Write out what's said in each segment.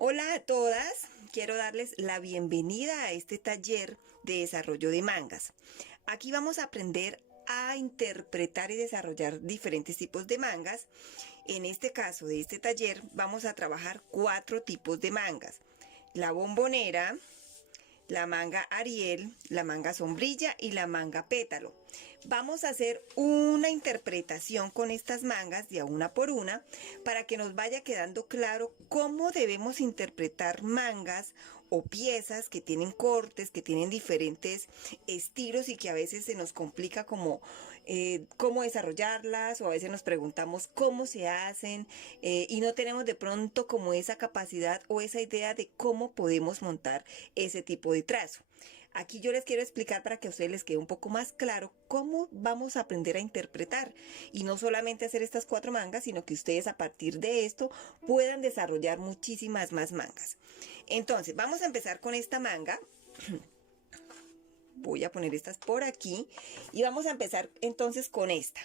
Hola a todas, quiero darles la bienvenida a este taller de desarrollo de mangas. Aquí vamos a aprender a interpretar y desarrollar diferentes tipos de mangas. En este caso de este taller vamos a trabajar 4 tipos de mangas: la bombonera, la manga Ariel, la manga sombrilla y la manga pétalo. Vamos a hacer una interpretación con estas mangas de a una por una para que nos vaya quedando claro cómo debemos interpretar mangas o piezas que tienen cortes, que tienen diferentes estilos y que a veces se nos complica como cómo desarrollarlas, o a veces nos preguntamos cómo se hacen y no tenemos de pronto como esa capacidad o esa idea de cómo podemos montar ese tipo de trazo. Aquí yo les quiero explicar para que a ustedes les quede un poco más claro cómo vamos a aprender a interpretar y no solamente hacer estas 4 mangas, sino que ustedes a partir de esto puedan desarrollar muchísimas más mangas. Entonces vamos a empezar con esta manga. Voy a poner estas por aquí y vamos a empezar entonces con esta.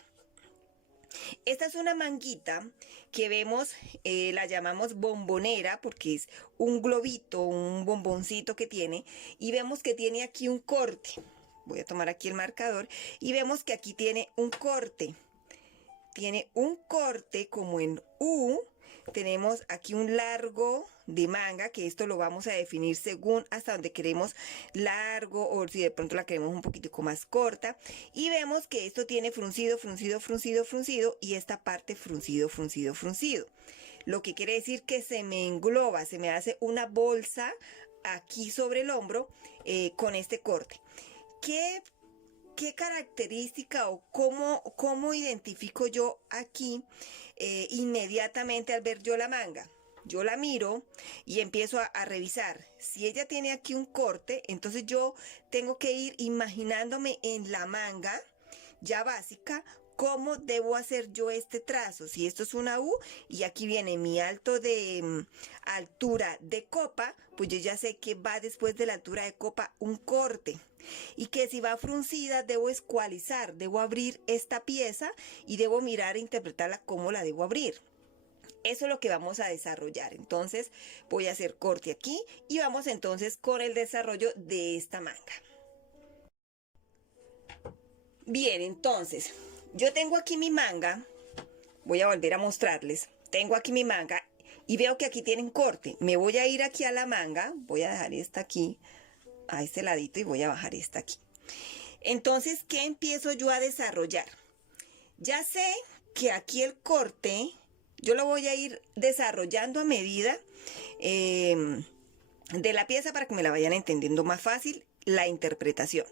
Esta es una manguita que vemos, la llamamos bombonera porque es un globito, un bomboncito que tiene, y vemos que tiene aquí un corte. Voy a tomar aquí el marcador y vemos que aquí tiene un corte. Tiene un corte como en U. Tenemos aquí un largo de manga, que esto lo vamos a definir según hasta donde queremos largo, o si de pronto la queremos un poquitico más corta. Y vemos que esto tiene fruncido, fruncido, fruncido, fruncido, y esta parte fruncido, fruncido, fruncido. Lo que quiere decir que se me engloba, se me hace una bolsa aquí sobre el hombro con este corte. ¿Qué característica o cómo identifico yo aquí inmediatamente al ver yo la manga? Yo la miro y empiezo a revisar. Si ella tiene aquí un corte, entonces yo tengo que ir imaginándome en la manga ya básica cómo debo hacer yo este trazo. Si esto es una U y aquí viene mi alto de altura de copa, pues yo ya sé que va después de la altura de copa un corte. Y que si va fruncida debo escualizar, debo abrir esta pieza y debo mirar e interpretarla cómo la debo abrir. Eso es lo que vamos a desarrollar. Entonces voy a hacer corte aquí y vamos entonces con el desarrollo de esta manga. Bien, entonces yo tengo aquí mi manga. Voy a volver a mostrarles. Tengo aquí mi manga y veo que aquí tienen corte. Me voy a ir aquí a la manga. Voy a dejar esta aquí a este ladito y voy a bajar esta aquí. Entonces, ¿qué empiezo yo a desarrollar? Ya sé que aquí el corte yo lo voy a ir desarrollando a medida de la pieza para que me la vayan entendiendo más fácil la interpretación.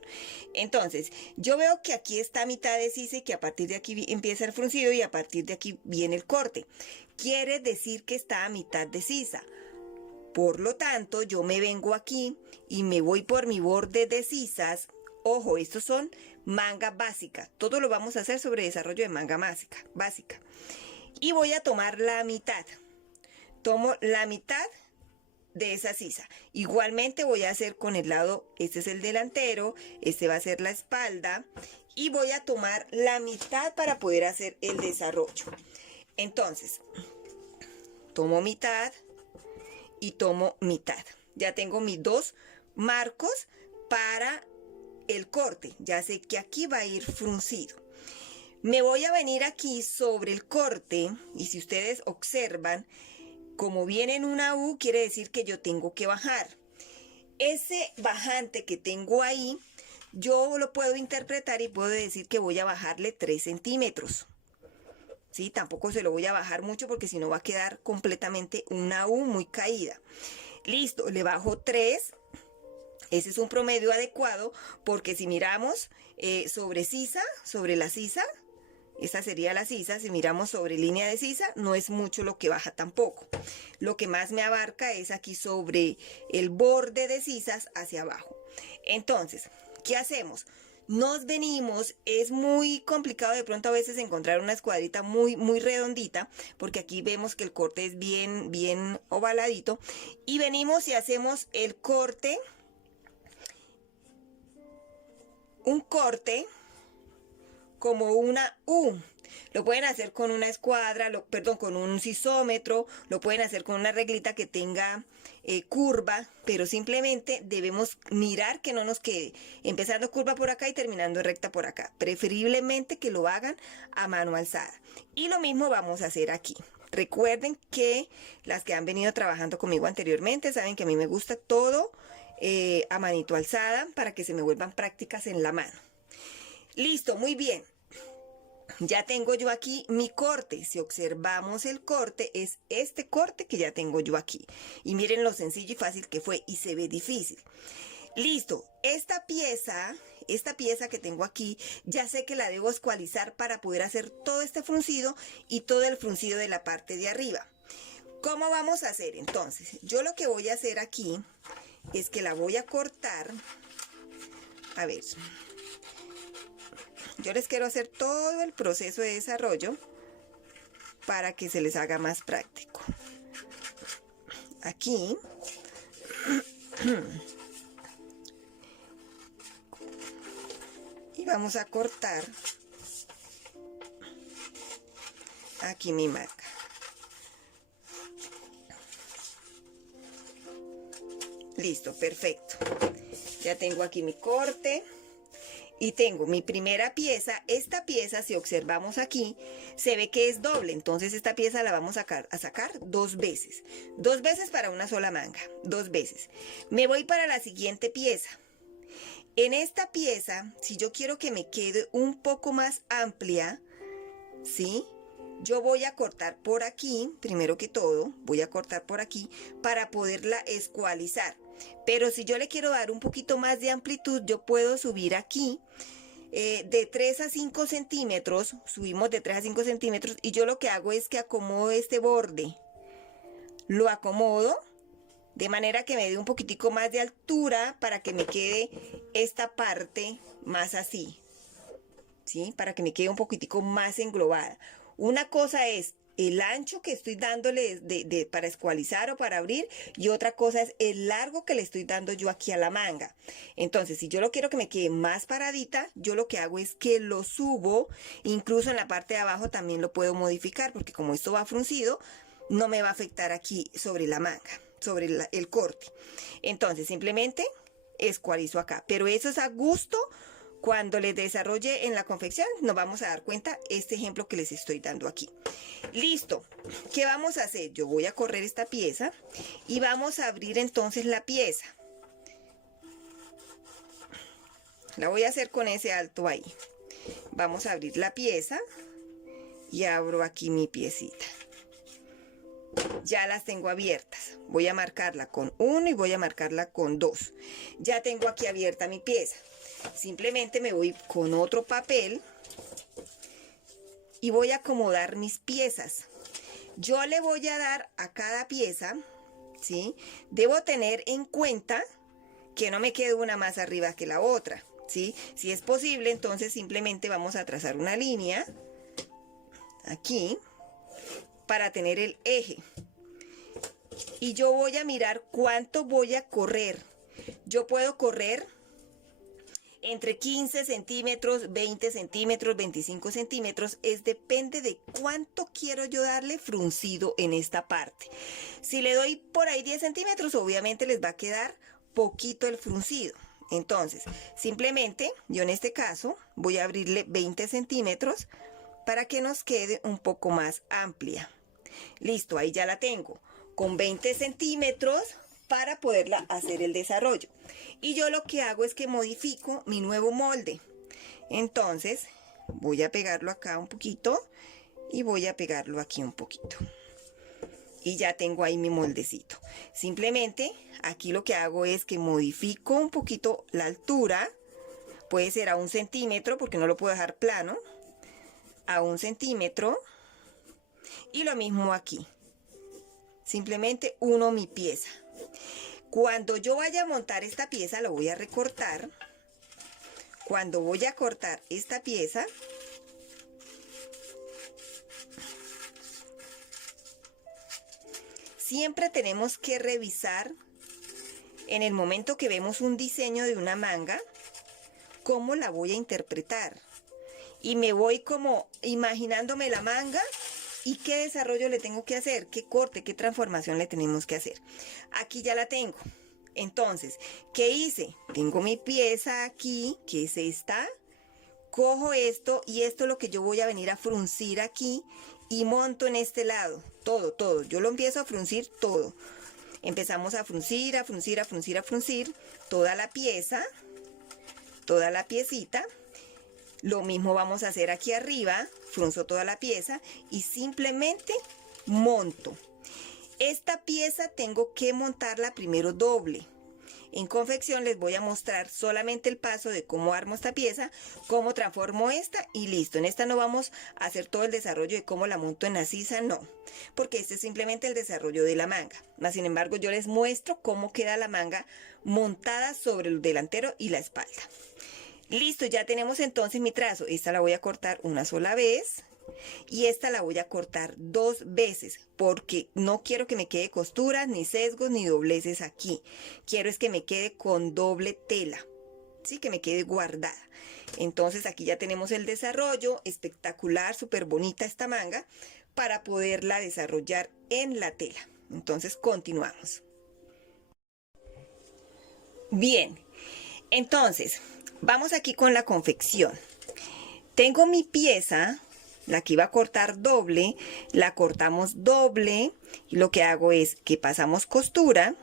Entonces, yo veo que aquí está a mitad de sisa y que a partir de aquí empieza el fruncido y a partir de aquí viene el corte. Quiere decir que está a mitad de sisa. Por lo tanto, yo me vengo aquí y me voy por mi borde de sisas. Ojo, estos son manga básica. Todo lo vamos a hacer sobre desarrollo de manga básica. Y voy a tomar la mitad. Tomo la mitad de esa sisa. Igualmente voy a hacer con el lado, este es el delantero, este va a ser la espalda, y voy a tomar la mitad para poder hacer el desarrollo. Entonces, tomo mitad y tomo mitad. Ya tengo mis 2 marcos para el corte. Ya sé que aquí va a ir fruncido. Me voy a venir aquí sobre el corte y si ustedes observan, como viene en una U, quiere decir que yo tengo que bajar. Ese bajante que tengo ahí, yo lo puedo interpretar y puedo decir que voy a bajarle 3 centímetros. ¿Sí? Tampoco se lo voy a bajar mucho porque si no va a quedar completamente una U muy caída. Listo, le bajo 3. Ese es un promedio adecuado porque si miramos sobre sisa, sobre la sisa, esta sería la sisa, si miramos sobre línea de sisa, no es mucho lo que baja tampoco. Lo que más me abarca es aquí sobre el borde de sisas hacia abajo. Entonces, ¿qué hacemos? Nos venimos, es muy complicado de pronto a veces encontrar una escuadrita muy redondita, porque aquí vemos que el corte es bien ovaladito, y venimos y hacemos el corte, un corte como una U. Lo pueden hacer con una escuadra, perdón, con un sisómetro, lo pueden hacer con una reglita que tenga curva, pero simplemente debemos mirar que no nos quede empezando curva por acá y terminando recta por acá. Preferiblemente que lo hagan a mano alzada. Y lo mismo vamos a hacer aquí. Recuerden que las que han venido trabajando conmigo anteriormente saben que a mí me gusta todo a manito alzada para que se me vuelvan prácticas en la mano. Listo, muy bien. Ya tengo yo aquí mi corte. Si observamos el corte, es este corte que ya tengo yo aquí. Y miren lo sencillo y fácil que fue y se ve difícil. Listo, esta pieza que tengo aquí, ya sé que la debo escualizar para poder hacer todo este fruncido y todo el fruncido de la parte de arriba. ¿Cómo vamos a hacer entonces? Yo lo que voy a hacer aquí es que la voy a cortar. A ver, yo les quiero hacer todo el proceso de desarrollo para que se les haga más práctico. Aquí y vamos a cortar aquí mi marca. Listo, perfecto. Ya tengo aquí mi corte y tengo mi primera pieza. Esta pieza, si observamos aquí, se ve que es doble. Entonces esta pieza la vamos a sacar dos veces. Dos veces para una sola manga. Dos veces. Me voy para la siguiente pieza. En esta pieza, si yo quiero que me quede un poco más amplia, ¿sí? Yo voy a cortar por aquí, primero que todo, voy a cortar por aquí para poderla escualizar. Pero si yo le quiero dar un poquito más de amplitud, yo puedo subir aquí de 3 a 5 centímetros, subimos de 3 a 5 centímetros y yo lo que hago es que acomodo este borde. Lo acomodo de manera que me dé un poquitico más de altura para que me quede esta parte más así, ¿sí? Para que me quede un poquitico más englobada. Una cosa es el ancho que estoy dándole para escualizar o para abrir y otra cosa es el largo que le estoy dando yo aquí a la manga. Entonces, si yo lo quiero que me quede más paradita, yo lo que hago es que lo subo, incluso en la parte de abajo también lo puedo modificar porque como esto va fruncido, no me va a afectar aquí sobre la manga, sobre el corte. Entonces, simplemente escualizo acá, pero eso es a gusto. Cuando les desarrolle en la confección nos vamos a dar cuenta este ejemplo que les estoy dando aquí. Listo, ¿qué vamos a hacer? Yo voy a correr esta pieza y vamos a abrir entonces la pieza. La voy a hacer con ese alto ahí. Vamos a abrir la pieza y abro aquí mi piecita. Ya las tengo abiertas. Voy a marcarla con 1 y voy a marcarla con 2. Ya tengo aquí abierta mi pieza. Simplemente me voy con otro papel y voy a acomodar mis piezas. Yo le voy a dar a cada pieza, ¿sí? Debo tener en cuenta que no me quede una más arriba que la otra, ¿sí? Si es posible, entonces simplemente vamos a trazar una línea aquí para tener el eje. Y yo voy a mirar cuánto voy a correr. Yo puedo correr entre 15 centímetros, 20 centímetros, 25 centímetros, depende de cuánto quiero yo darle fruncido en esta parte. Si le doy por ahí 10 centímetros, obviamente les va a quedar poquito el fruncido. Entonces, simplemente, yo en este caso, voy a abrirle 20 centímetros para que nos quede un poco más amplia. Listo, ahí ya la tengo, con 20 centímetros para poderla hacer el desarrollo. Y yo lo que hago es que modifico mi nuevo molde. Entonces voy a pegarlo acá un poquito y voy a pegarlo aquí un poquito. Y ya tengo ahí mi moldecito. Simplemente aquí lo que hago es que modifico un poquito la altura. Puede ser a 1 centímetro porque no lo puedo dejar plano. A 1 centímetro. Y lo mismo aquí. Simplemente uno mi pieza. Cuando yo vaya a montar esta pieza, lo voy a recortar. Cuando voy a cortar esta pieza, siempre tenemos que revisar en el momento que vemos un diseño de una manga, cómo la voy a interpretar. y me voy como imaginándome la manga y qué desarrollo le tengo que hacer, qué corte, qué transformación le tenemos que hacer. Aquí ya la tengo. Entonces, ¿qué hice? Tengo mi pieza aquí, que es esta. Cojo esto y esto es lo que yo voy a venir a fruncir aquí y monto en este lado. Todo, todo. Yo lo empiezo a fruncir todo. Empezamos a fruncir, a fruncir, a fruncir, a fruncir toda la pieza, toda la piecita. Lo mismo vamos a hacer aquí arriba, frunzo toda la pieza y simplemente monto. Esta pieza tengo que montarla primero doble. En confección les voy a mostrar solamente el paso de cómo armo esta pieza, cómo transformo esta y listo. En esta no vamos a hacer todo el desarrollo de cómo la monto en la sisa, no. Porque este es simplemente el desarrollo de la manga. Más sin embargo, yo les muestro cómo queda la manga montada sobre el delantero y la espalda. Listo, ya tenemos entonces mi trazo. Esta la voy a cortar una sola vez. Y esta la voy a cortar 2 veces porque no quiero que me quede costuras, ni sesgos, ni dobleces aquí. Quiero es que me quede con doble tela, ¿sí? Que me quede guardada. Entonces aquí ya tenemos el desarrollo, espectacular, súper bonita esta manga para poderla desarrollar en la tela. Entonces continuamos. Bien, entonces vamos aquí con la confección. Tengo mi pieza, la que iba a cortar doble, la cortamos doble y lo que hago es que pasamos costura,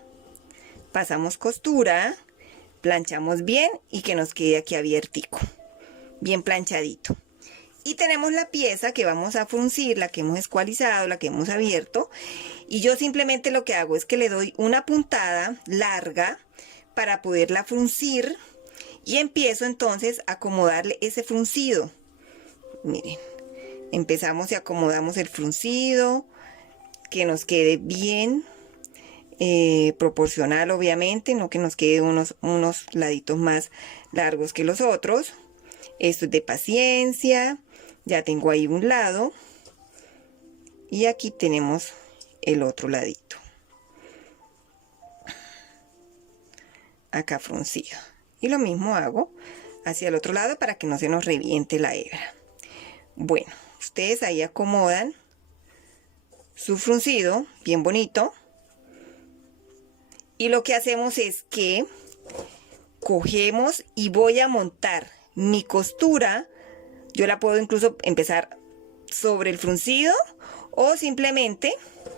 planchamos bien y que nos quede aquí abiertico, bien planchadito. Y tenemos la pieza que vamos a fruncir, la que hemos escualizado, la que hemos abierto. Y yo simplemente lo que hago es que le doy una puntada larga para poderla fruncir y empiezo entonces a acomodarle ese fruncido. Miren. Empezamos y acomodamos el fruncido, que nos quede bien proporcional obviamente, no que nos quede unos laditos más largos que los otros. Esto es de paciencia, ya tengo ahí un lado y aquí tenemos el otro ladito. Acá fruncido. Y lo mismo hago hacia el otro lado para que no se nos reviente la hebra. Bueno. Ustedes ahí acomodan su fruncido, bien bonito. Y lo que hacemos es que cogemos y voy a montar mi costura. Yo la puedo incluso empezar sobre el fruncido o simplemente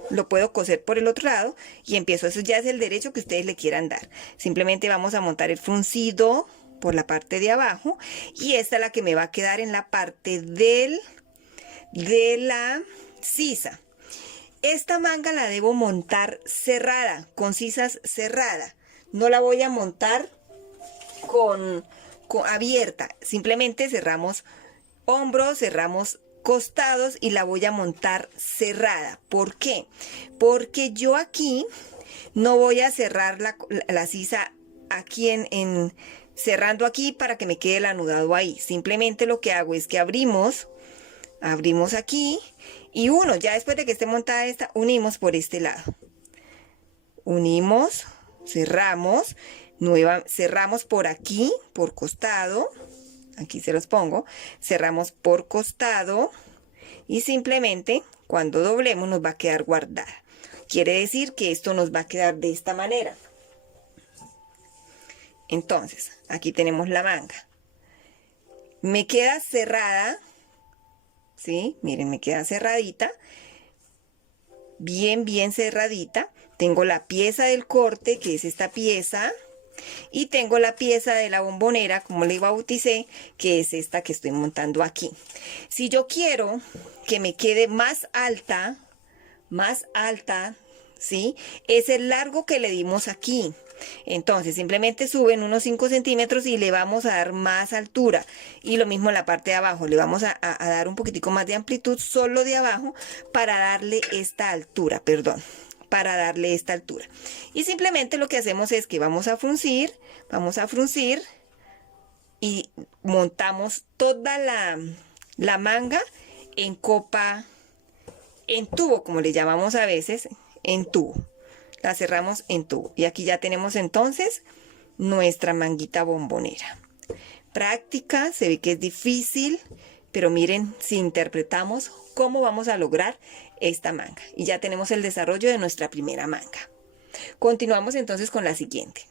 lo puedo coser por el otro lado y empiezo. Eso ya es el derecho que ustedes le quieran dar. Simplemente vamos a montar el fruncido por la parte de abajo y esta es la que me va a quedar en la parte de la sisa. Esta manga la debo montar cerrada, con sisas cerrada. No la voy a montar con abierta. Simplemente cerramos hombros, cerramos costados y la voy a montar cerrada. ¿Por qué? Porque yo aquí no voy a cerrar la sisa aquí cerrando aquí para que me quede el anudado ahí. Simplemente lo que hago es que abrimos aquí y ya después de que esté montada esta, unimos por este lado. Unimos, cerramos, cerramos por aquí, por costado. Aquí se los pongo. Cerramos por costado y simplemente cuando doblemos nos va a quedar guardada. Quiere decir que esto nos va a quedar de esta manera. Entonces, aquí tenemos la manga. Me queda cerrada. ¿Sí? Miren, me queda cerradita, bien cerradita. Tengo la pieza del corte, que es esta pieza, y tengo la pieza de la bombonera, como le bauticé, que es esta que estoy montando aquí. Si yo quiero que me quede más alta, ¿sí? Es el largo que le dimos aquí. Entonces simplemente suben unos 5 centímetros y le vamos a dar más altura. Y lo mismo en la parte de abajo, le vamos a dar un poquitico más de amplitud solo de abajo para darle esta altura, Y simplemente lo que hacemos es que vamos a fruncir y montamos toda la manga en copa, en tubo, como le llamamos a veces, en tubo. La cerramos en tubo. Y aquí ya tenemos entonces nuestra manguita bombonera. Práctica, se ve que es difícil, Pero miren, si interpretamos cómo vamos a lograr esta manga. Y ya tenemos el desarrollo de nuestra primera manga. Continuamos entonces con la siguiente.